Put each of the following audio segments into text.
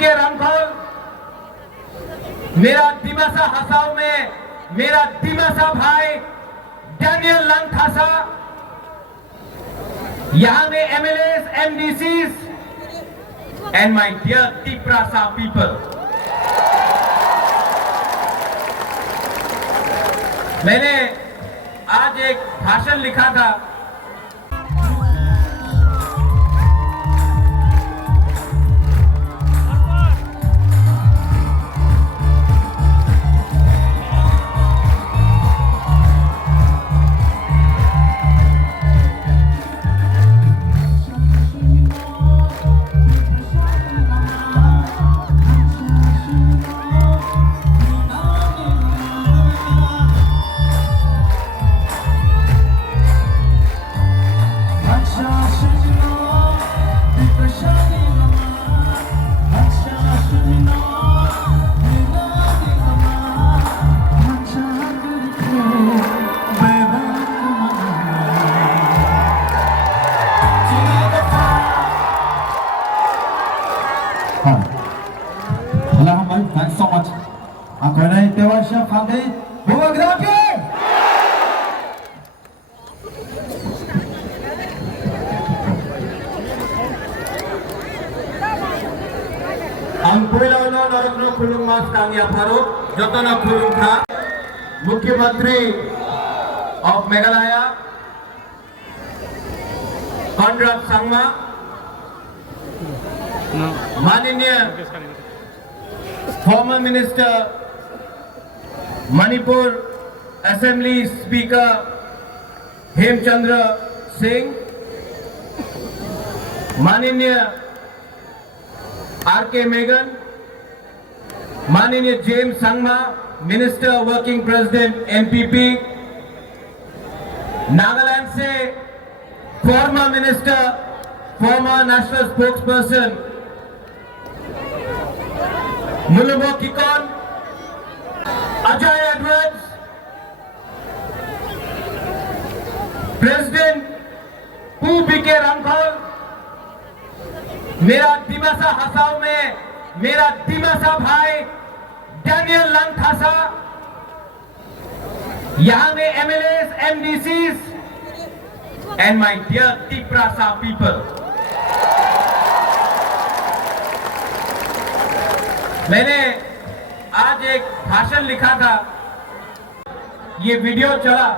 BK Ramkhol, मेरा दिमासा हसाओ में मेरा दिमासा भाई डैनियल लंगथासा, यहाँ में MLAs, MDCs and my dear Tiprasa people. मैंने आज एक भाषण लिखा था। Thanks so much. Akanay Tewasha Fande Buwagrake. Ang puilauno narokno khulung mas kangya pharo jotona khulung tha Mukhyamantri of Meghalaya Conrad Sangma, Maniniya former Minister, Manipur Assembly Speaker Hemchandra Singh, Maniniya R.K. Megan, Maniniya James Sangma, Minister Working President MPP, Nagaland से former Minister, former National Spokesperson Mullumo Kikon, Ajay Edwards, President Pu B K Ramkhol, मेरा दिमासा हसाओ में मेरा दिमासा भाई Daniel Langthasa, यहाँ में MLAs, MDCs and my dear Tiprasa people. मैंने आज एक भाषण लिखा था, ये वीडियो चला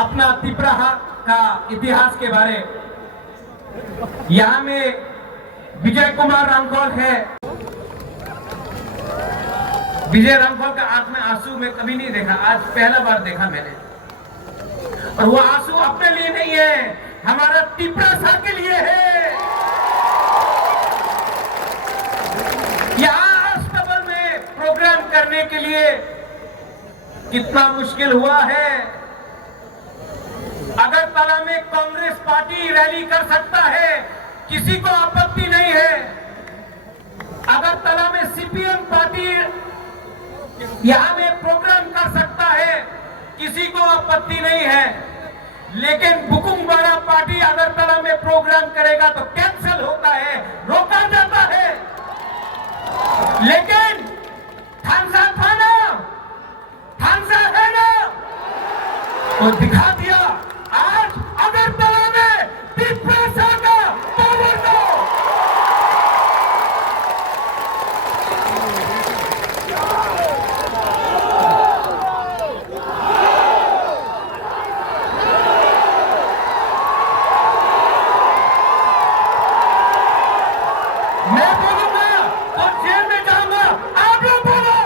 अपना तिप्राहा का इतिहास के बारे। यहाँ में विजय कुमार रामखोल है। विजय रामखोल का आंख में आंसू में कभी नहीं देखा, आज पहला बार देखा मैंने। और वो आंसू अपने लिए नहीं है, हमारा तिप्रासा के लिए है। यहाँ अस्तबल में प्रोग्राम करने के लिए कितना मुश्किल हुआ है। अगरतला में कांग्रेस पार्टी रैली कर सकता है, किसी को आपत्ति नहीं है। अगरतला में CPM पार्टी यहाँ में प्रोग्राम कर सकता है, किसी को आपत्ति नहीं है। लेकिन बुकुंगवाड़ा पार्टी अगरतला में प्रोग्राम करेगा तो कैंसिल होता है, रोका जाता है। लेकिन थानसा था ना, थानसा है ना, तो दिखा दिया आज अगरतला में तिप्रासा का पावर को। मैं बोलूंगा तो जेल में जाऊंगा, आप लोग बोलो।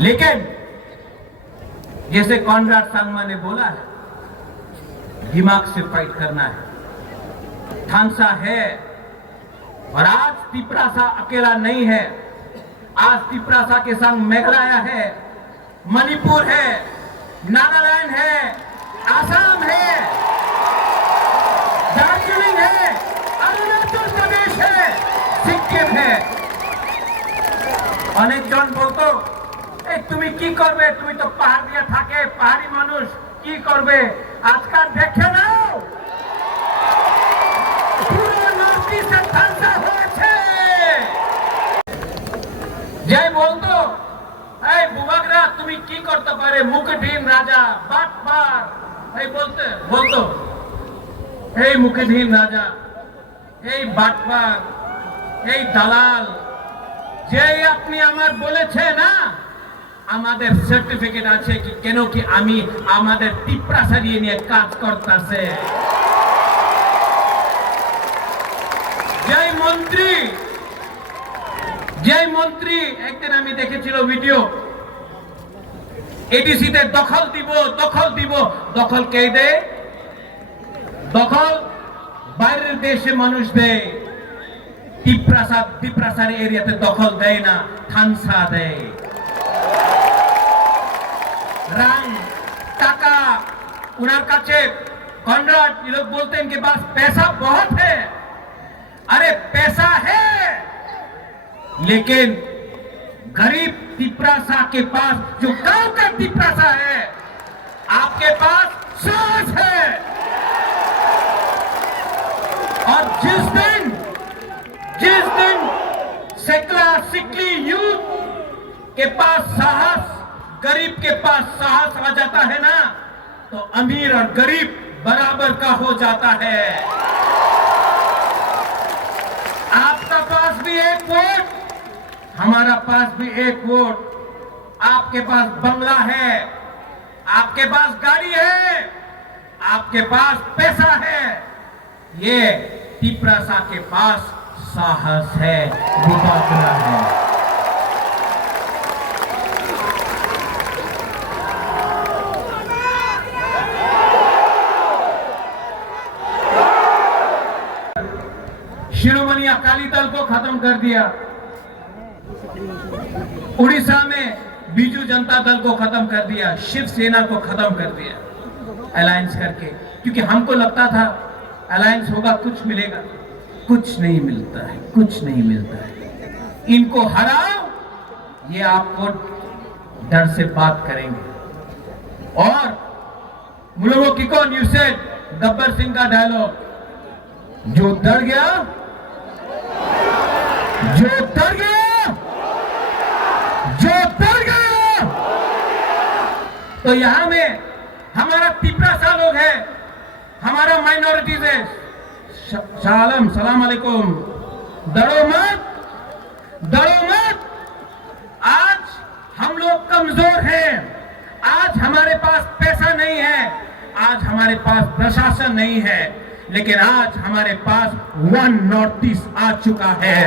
लेकिन जैसे कॉनराड सांगमा ने बोला है, दिमाग से फाइट करना है। थानसा है और आज तिप्रासा अकेला नहीं है। आज तिप्रासा के संग मेघालय है, मणिपुर है, नागालैंड है, आसाम है, दार्जिलिंग है, अरुणाचल प्रदेश है। एक्टिव है অনেকজন বলতো এই তুমি কি করবে তুমি তো পাহাড় দিয়ে থাকে পাহাড়ি মানুষ কি করবে আজকাল দেখে নাও পুরো নর্থ ইস্টে ধ্বংস হয়েছে যাই বলতো এই বুবাগরা তুমি কি করতে পারে মুখহীন রাজা বাটপার এই বলতো এই মুখহীন রাজা এই বাটপার এই দালাল যে আপনি আমার বলেছে না আমাদের সার্টিফিকেট আছে কি কেন কি আমি আমাদের টিপ্রাসারি নিয়ে কাজ করতেছে জয় মন্ত্রী একদিন আমি দেখেছিল ভিডিও এডিসি তে দখল দিব দখল কে দেয় দখল বাইরের দেশে মানুষ দেয় টিপ্রাসার এরিয়াতে দখল দেয় না থানসা দেয় রাং টাকা उनके কাছে कॉन्ट्रैक्ट ये लोग बोलते हैं इनके पास पैसा बहुत है अरे पैसा है लेकिन गरीब तिपरासा के पास जो गांव का तिपरासा है आपके पास साहस है और जिस दिन सिकली यूथ के पास साहस गरीब के पास साहस आ जाता है ना तो अमीर और गरीब बराबर का हो जाता है आपका पास भी एक वोट हमारा पास भी एक वोट आपके पास बंगला है आपके पास गाड़ी है आपके पास पैसा है ये तिपरासा के पास साहस है बुबागरा है शिरोमणि अकाली दल को खत्म कर दिया उड़ीसा में बीजू जनता दल को खत्म कर दिया शिवसेना को खत्म कर दिया अलायंस करके क्योंकि हमको लगता था अलायंस होगा कुछ मिलेगा कुछ नहीं मिलता है इनको हराओ ये आपको डर से बात करेंगे और मुलों की कौन यू सेड गब्बर सिंह का डायलॉग जो डर गया तो यहां में हमारा तिपरासा लोग है हमारा माइनॉरिटीज है सलाम अलैकुम डरो मत आज हम लोग कमजोर हैं आज हमारे पास पैसा नहीं है आज हमारे पास प्रशासन नहीं है लेकिन आज हमारे पास वन नॉर्थ ईस्ट आ चुका है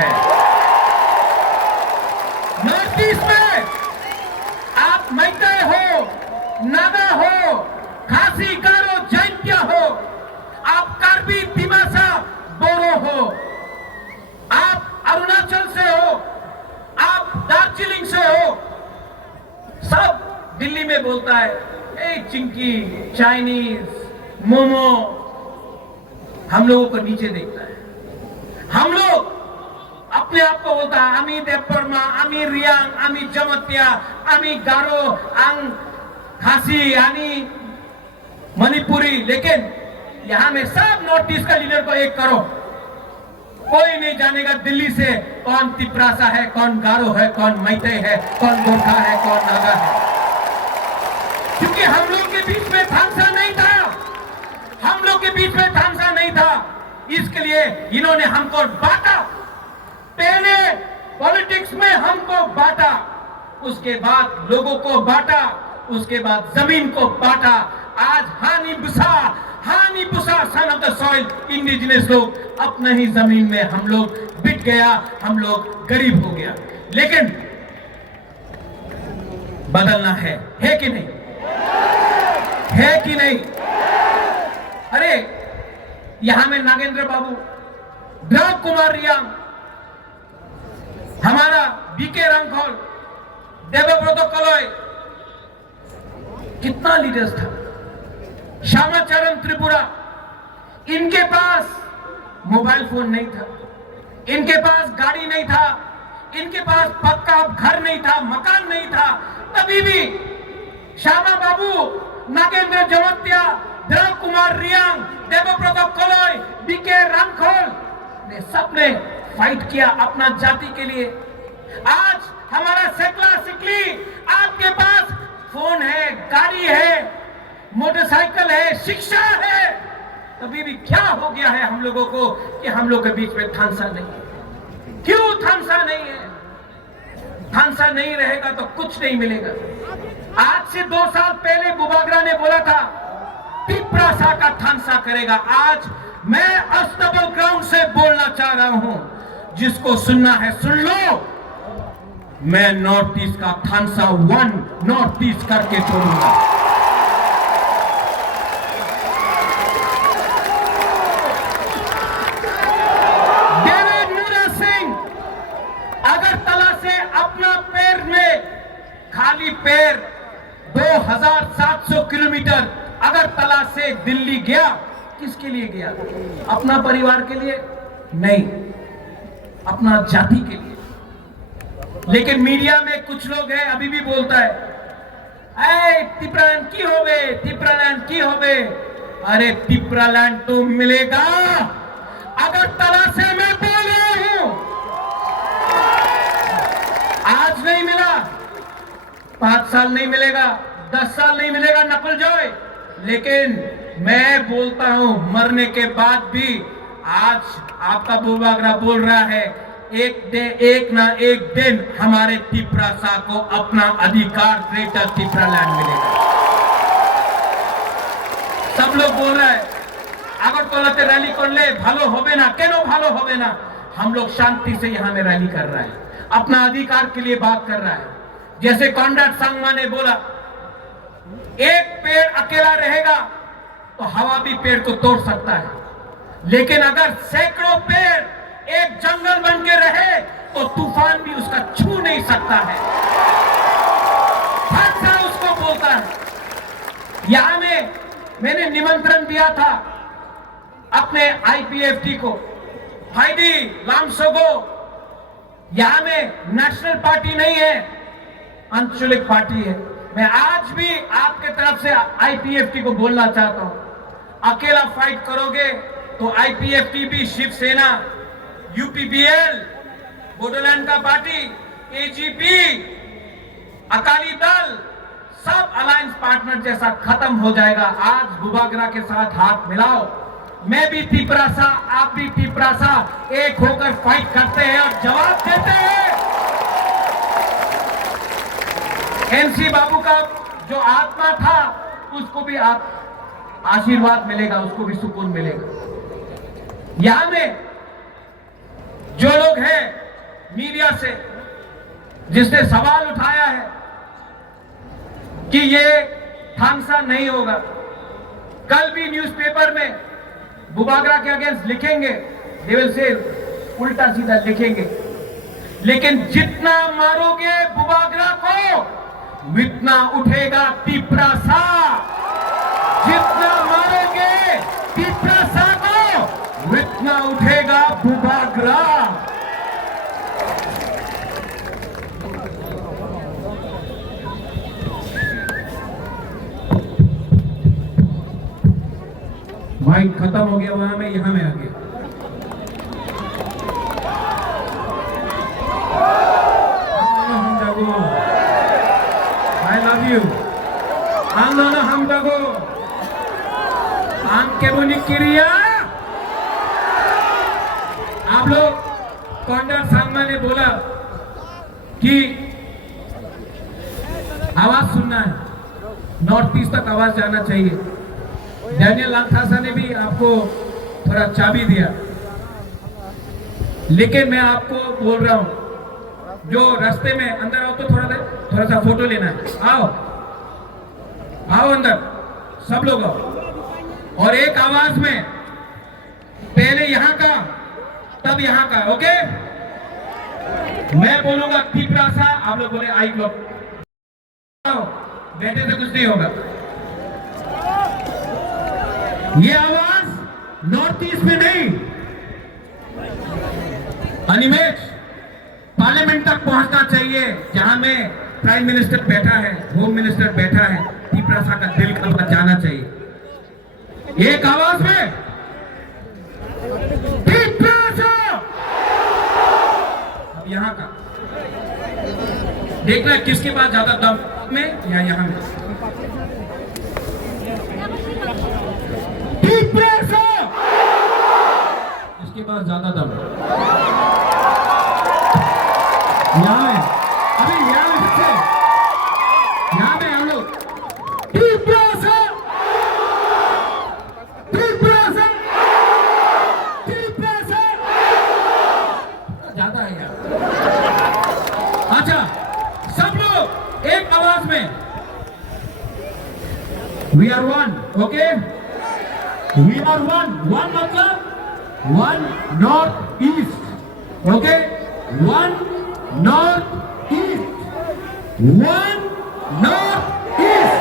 नॉर्थ ईस्ट में आप मैते हो नागा हो खासी गारो जैंतिया हो आप कार्बी दिमासा बोरो हो आप अरुणाचल से हो आप दार्जिलिंग से हो सब दिल्ली में बोलता है ए चिंकी चाइनीज मोमो हम लोगों को नीचे देखता है हम लोग अपने आप को बोलता है आमी देवबर्मा आमी रियांग आमी जमतिया आमी गारो आंग खासी यानी मणिपुरी लेकिन यहां में सब नॉर्थ ईस्ट का लीडर को एक करो कोई नहीं जानेगा दिल्ली से कौन तिपरासा है कौन गारो है कौन मैते है कौन गोरखा है कौन नागा है क्योंकि हम लोग के बीच में थानसा नहीं था इसके लिए इन्होंने हमको बांटा पहले पॉलिटिक्स में हमको बांटा उसके बाद लोगों को बांटा उसके बाद जमीन को बांटा आज हानि बुसा son of the soil indigenous लोग अपने ही जमीन में हम लोग बिट गया हम लोग गरीब हो गया लेकिन बदलना है कि नहीं अरे यहां में नागेंद्र बाबू द्रव कुमार रियांग हमारा बीके रंगखोल देवव्रत कलय कितना लीडर्स था श्यामाचरण त्रिपुरा इनके पास मोबाइल फोन नहीं था इनके पास गाड़ी नहीं था, इनके पास पक्का घर नहीं था, मकान नहीं था, तभी भी श्यामा बाबू, नागेंद्र जमत्या, द्रव कुमार रियांग, देवप्रताप कोलोई, बीके रामखोल ने सबने फाइट किया अपना जाति के लिए। आज हमारा सेकला सिकली, आपके पास फोन है, गाड़ी है, मोटरसाइकिल है, शिक्षा है, तभी भी क्या हो गया है हम लोगों को कि हम लोग के बीच में थानसा नहीं है। क्यों थानसा नहीं है? थानसा नहीं रहेगा तो कुछ नहीं मिलेगा। आज से 2 साल पहले बुबागरा ने बोला था तिप्रासा का थानसा करेगा। आज मैं अस्तबल ग्राउंड से बोलना चाह रहा हूं, जिसको सुनना है सुन लो। मैं नॉर्थ ईस्ट का थानसा 1 नॉर्थ ईस्ट करके छोड़ूंगा। अगरतला से अपना पैर में खाली पैर 2700 किलोमीटर अगरतला से दिल्ली गया। किसके लिए गया? अपना परिवार के लिए नहीं, अपना जाति के लिए। लेकिन मीडिया में कुछ लोग हैं अभी भी बोलता है तिप्रालैंड की होवे, तिप्रालैंड की होवे। अरे तिप्रालैंड तो मिलेगा। अगरतला से मैं बोल रहा हूं, आज नहीं मिला, 5 साल नहीं मिलेगा, 10 साल नहीं मिलेगा नकुल जॉय, लेकिन मैं बोलता हूं मरने के बाद भी। आज आपका बुबागरा बोल रहा है एक ना एक दिन हमारे तिप्रासा को अपना अधिकार ग्रेटर तिप्रालैंड मिलेगा। सब लोग बोल रहे हैं আগরতলাতে रैली कर ले ভালো হবে না। কেন ভালো হবে না? हम लोग शांति से यहां में रैली कर रहा है, अपना अधिकार के लिए बात कर रहा है। जैसे कॉनराड सांगमा ने बोला, एक पेड़ अकेला रहेगा तो हवा भी पेड़ को तोड़ सकता है, लेकिन अगर सैकड़ों पेड़ एक जंगल बन के रहे तो तूफान भी उसका छू नहीं सकता है। हादसा उसको बोलता है। यहां में मैंने निमंत्रण दिया था अपने आईपीएफटी को, हाइडी लामसोगो। यहां में नेशनल पार्टी नहीं है, आंचलिक पार्टी है। मैं आज भी आपके तरफ से आईपीएफटी को बोलना चाहता हूं, अकेला फाइट करोगे तो आईपीएफटी भी, शिवसेना, यूपीबीएल, बोडोलैंड का पार्टी, एजीपी, अकाली दल, सब अलायंस पार्टनर जैसा खत्म हो जाएगा। आज बुबागरा के साथ हाथ मिलाओ। मैं भी तिप्रासा, आप भी तिप्रासा, एक होकर फाइट करते हैं और जवाब देते हैं। एमसी बाबू का जो आत्मा था उसको भी आप आशीर्वाद मिलेगा, उसको भी सुकून मिलेगा। यहां में जो लोग हैं मीडिया से, जिसने सवाल उठाया है कि ये थानसा नहीं होगा, कल भी न्यूज़पेपर में बुबागरा के अगेंस्ट लिखेंगे, देवल से उल्टा सीधा लिखेंगे, लेकिन जितना मारोगे बुबागरा को उतना उठेगा तिप्रासा। जितना मारोगे तिप्रासा को उतना उठेगा बुबागरा। वाइट खत्म हो गया वहां में, यहां में आ गया। हम जागो, आई लव यू। आंदोलन हम जागो, आम के बोनी क्रिया। आप लोग, कॉनराड सांगमा ने बोला कि आवाज सुनना है, नॉर्थ ईस्ट तक आवाज जाना चाहिए। डैनियल लांथासा ने भी आपको थोड़ा चाबी दिया, लेकिन मैं आपको बोल रहा हूं, जो रास्ते में अंदर आओ तो थोड़ा सा फोटो लेना है। आओ आओ अंदर, सब लोग आओ, और एक आवाज में, पहले यहां का तब यहां का, ओके? मैं बोलूंगा तिप्रासा, आप लोग बोले आई लोग। बैठे से कुछ नहीं होगा। ये आवाज नॉर्थ ईस्ट में नहीं, अनिमेश, पार्लियामेंट तक पहुंचना चाहिए जहां में प्राइम मिनिस्टर बैठा है, होम मिनिस्टर बैठा है। टीपरासा का दिल का बात जाना चाहिए एक आवाज में। टीपरासा! अब यहां का देखना है किसके पास ज्यादा दम में या यहां में। टीपरासा! इसके पास ज्यादा दम है। यहां में, अभी यहां में सबसे, यहां में हम लोग टीपरासा! टीपरासा! टीपरासा! ज्यादा है यार। अच्छा, सब लोग एक आवाज में, we are one, okay? We are one. One मतलब one north east, okay? One north east, one north east,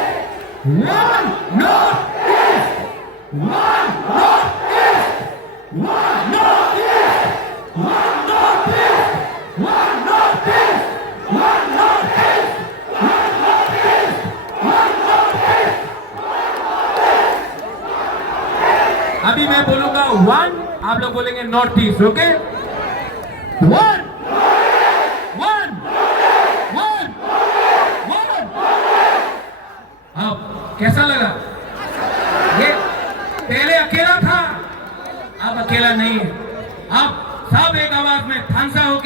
one north east, one north east, one north east, one north east, one north east, one north east, one north east, one north east. अभी मैं बोलूंगा one, आप लोग बोलेंगे north east, okay? One, one, one, one. अब कैसा लगा? ये पहले अकेला था, अब अकेला नहीं है। अब सब एक आवाज में थांसा होकर